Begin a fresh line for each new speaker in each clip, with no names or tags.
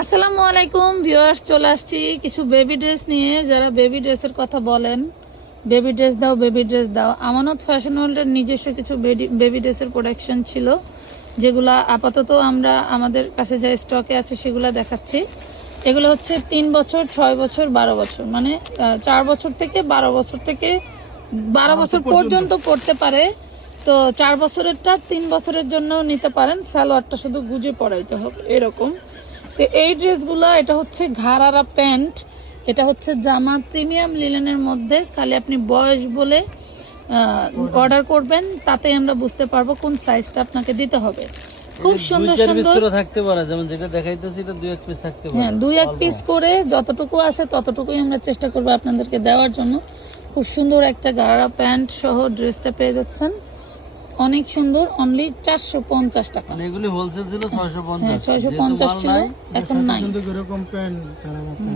আসসালামু আলাইকুম ভিউয়ার্স চলে আসছি কিছু বেবি ড্রেস নিয়ে। যারা বেবি ড্রেসের কথা বলেন বেবি ড্রেস দাও বেবি ড্রেস দাও। আমানত ফ্যাশন ওয়ার্ল্ডের নিজস্ব কিছু বেবি ড্রেসের প্রোডাকশন ছিল যেগুলা আপাতত আমরা আমাদের কাছে যা স্টকে আছে সেগুলো দেখাচ্ছি। এগুলো হচ্ছে তিন বছর ছয় বছর বারো বছর। মানে চার বছর থেকে বারো বছর থেকে বারো বছর পর্যন্ত। পড়তে পারে। তো চার বছরেরটা তিন বছরের জন্য নিতে পারেন। সালোয়ারটা শুধু গুজে পরাইতে হবে এরকম। তো এই ড্রেসগুলো এটা হচ্ছে ঘাড়ারা প্যান্ট এটা হচ্ছে জামা প্রিমিয়াম লিলেনের মধ্যে খালি আপনি বয়স বলে অর্ডার করবেন তাতে আমরা বুঝতে পারব কোন সাইজটা আপনাকে দিতে হবে। খুব সুন্দর
চার পিস
সুন্দর
থাকতে পারে যেমন যেটা দেখাইতেছি এটা দুই এক পিস থাকতে পারে।
হ্যাঁ দুই এক পিস করে যতটুকু আছে ততটুকুই আমরা চেষ্টা করব আপনাদেরকে দেওয়ার জন্য। খুব সুন্দর একটা গাড়া প্যান্ট সহ ড্রেসটা পেয়ে যাচ্ছেন। অনেক সুন্দর অনলি চারশো পঞ্চাশ টাকা।
মানে এগুলি হোলসেল ছিল ছয়শো
হ্যাঁ
পঞ্চাশ
ছয়শো পঞ্চাশ ছিল এখন নাই।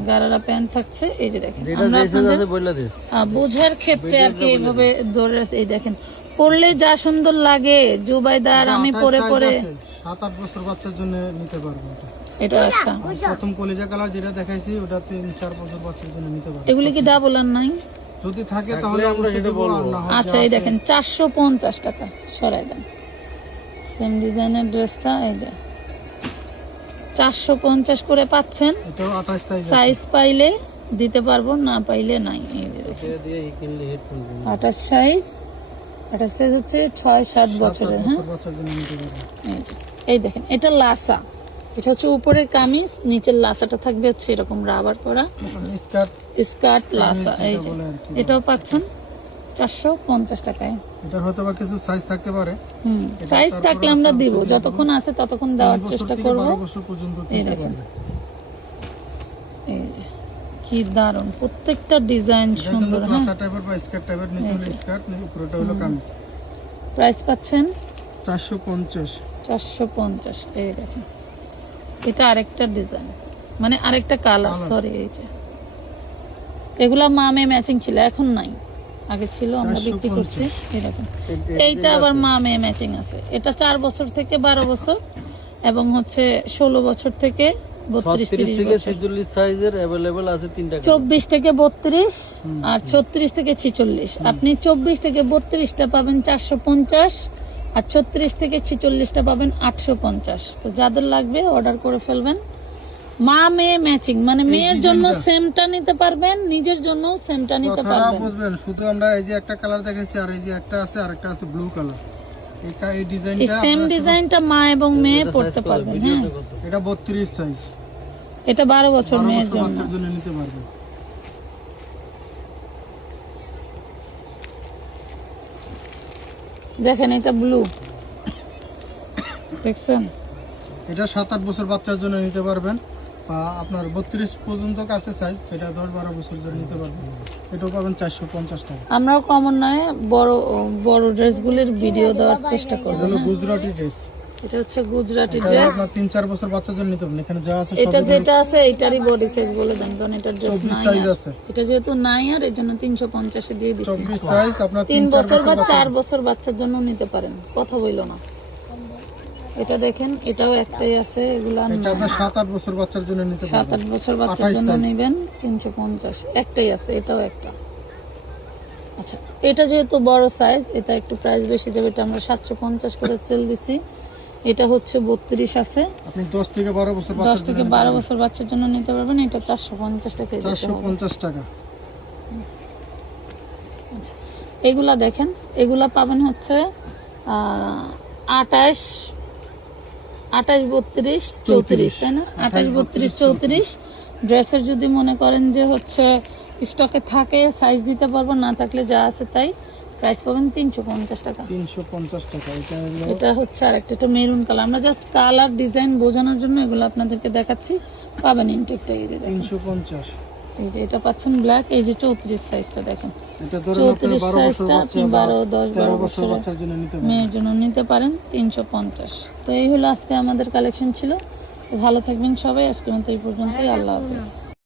গারারা প্যান্ট। থাকছে এই যে দেখেন আমরা আপনাদের বোঝার ক্ষেত্রে আর কি এইভাবে ধরে। এই দেখেন পড়লে যা সুন্দর লাগে জুবাইদার আমি পরে পরে
সাত আট বছর বাচ্চার জন্য নিতে পারব এটা।
এটা আচ্ছা।
প্রথম কলিজা কালার যেটা দেখাইছি ওটা তিন চার বছর বাচ্চার জন্য নিতে পারব।
এগুলি কি ডাবল আর নাই
যদি থাকে তাহলে আমরা সেটা বলব।
আচ্ছা এই দেখেন চারশো পঞ্চাশ টাকা। সরাই দেন। সেম ডিজাইনের ড্রেসটা এই যে। চারশো পঞ্চাশ করে পাচ্ছেন।
এটাও আঠাশ সাইজ
সাইজ পাইলে দিতে পারব না পাইলে নাই। এই যে দেখেন।
এটা দিয়ে কিনলে
আঠাশ সাইজ আঠাশ সাইজ হচ্ছে ছয় সাত বছরের হ্যাঁ? এই দেখেন এটা লাসা এটা হচ্ছে উপরের কামিজ নিচের লাসাটা থাকবে হচ্ছে এরকম রাবার করা।
স্কার্ট।
স্কার্ট লাসা এই যে। এটাও পাচ্ছেন চারশো পঞ্চাশ টাকায়।
এটার হয়তো বা কিছু সাইজ থাকতে পারে।
হুম সাইজ থাকলে আমরা দিব। যতক্ষণ আছে ততক্ষণ দেওয়ার চেষ্টা করব। এই
নিতে
দেখেন। এই কি দারুণ। প্রত্যেকটা ডিজাইন সুন্দর হ্যাঁ?
টাইপের বা স্কার্ট টাইপের নিচে হলো স্কার্ট উপরেটা হলো কামিজ।
প্রাইস পাচ্ছেন?
চারশো পঞ্চাশ।
চারশো পঞ্চাশ এই দেখেন। এটা আরেকটা ডিজাইন মানে আরেকটা কালার সরি এই যে। এগুলা মামে ম্যাচিং ছিল এখন নাই। আগে ছিল আমরা বিক্রি করছি দেখেন এইটা আবার মামে ম্যাচিং আছে। এটা চার বছর থেকে বারো বছর এবং হচ্ছে ষোলো বছর থেকে। চব্বিশ থেকে বত্রিশ আর ছত্রিশ থেকে ছিচল্লিশ। আপনি চব্বিশ থেকে বত্রিশটা পাবেন চারশো পঞ্চাশ আর ছত্রিশ থেকে ছিচল্লিশটা পাবেন আটশো পঞ্চাশ। তো যাদের লাগবে অর্ডার করে ফেলবেন। মা মেয়ে ম্যাচিং মানে মেয়ের জন্য সেমটা নিতে পারবেন নিজের জন্য সেমটা নিতে পারবেন।
বুঝবেন শুধু আমরা এই যে একটা কালার দেখাইছি আর এই যে একটা আছে আর একটা আছে ব্লু কালার এটা এই ডিজাইনটা
সেম ডিজাইনটা মা এবং মেয়ে পড়তে পারবেন হ্যাঁ।
এটা বত্রিশ সাইজ
এটা বারো বছর মেয়ের জন্য।
নিতে পারবে
দেখেন এটা ব্লু দেখছেন?
এটা সাত আট বছর বাচ্চার জন্য নিতে পারবেন বা আপনার বত্রিশ পর্যন্ত কাছে সাইজ সেটা দশ বারো বছর জন্য নিতে পারবেন। এটাও পাবেন চারশো পঞ্চাশ টাকা।
আমরাও কমন নয় বড় বড় ড্রেসগুলির ভিডিও দেওয়ার চেষ্টা করব।
হলো গুজরাটি ড্রেস
এটা হচ্ছে গুজরাটি ড্রেস
আপনার তিন চার বছর বাচ্চার জন্য নিতে পারবেন এখানে যা আছে
এটা যেটা আছে এটারই বডি সাইজ বলে দেন কারণ এটা ড্রেস নাই
সাইজ আছে।
এটা যেহেতু নাই আর এর জন্য তিনশো পঞ্চাশে দিয়ে দিচ্ছি
চব্বিশ সাইজ আপনার
তিন
তিন
বছর বা
বছর
চার বছর বাচ্চার জন্য নিতে পারেন কথা বইলো না। এটা দেখেন এটাও একটাই আছে এগুলো
এটা আপনার সাত আট বছর বাচ্চার জন্য নিতে
সাত
পারবেন
আট বছর বাচ্চার জন্য নেবেন তিনশো পঞ্চাশ। একটাই আছে এটাও একটা। আচ্ছা এটা যেহেতু বড় সাইজ এটা একটু প্রাইস বেশি যাবে এটা আমরা সাতশো পঞ্চাশ করে সেল দিছি। এটা হচ্ছে বত্রিশ আছে।
আপনি দশ থেকে বারো বছর
দশ
বাচ্চার
থেকে
জন্য
বারো বছর বাচ্চার জন্য নিতে পারবেন। এটা চারশো পঞ্চাশ টাকা
চারশো পঞ্চাশ টাকা।
আচ্ছা এগুলা দেখেন এগুলা পাবেন হচ্ছে আঠাশ আঠাশ বত্রিশ চৌত্রিশ তাই না? আঠাশ বত্রিশ চৌত্রিশ। ড্রেসের যদি মনে করেন যে হচ্ছে স্টকে থাকে সাইজ দিতে পারব না থাকলে যা আছে তাই প্রাইস পাবেন তিনশো পঞ্চাশ টাকা।
তিনশো পঞ্চাশ টাকা এটা
এটা হচ্ছে আর একটা মেরুন কালার। আমরা জাস্ট কালার ডিজাইন বোঝানোর জন্য এগুলো আপনাদেরকে দেখাচ্ছি। পাবেন ইনটেকটা এই
তিনশো পঞ্চাশ।
এই যে এটা পাচ্ছেন ব্ল্যাক এই যে চৌত্রিশ সাইজটা দেখেন। চৌত্রিশ সাইজটা আপনি বারো দশ বারো
বছর
বছরের মেয়ের জন্য নিতে পারেন তিনশো পঞ্চাশ। তো এই হলো আজকে আমাদের কালেকশন ছিল। ভালো থাকবেন সবাই। আজকে মতো এই পর্যন্তই। আল্লাহ হাফিজ।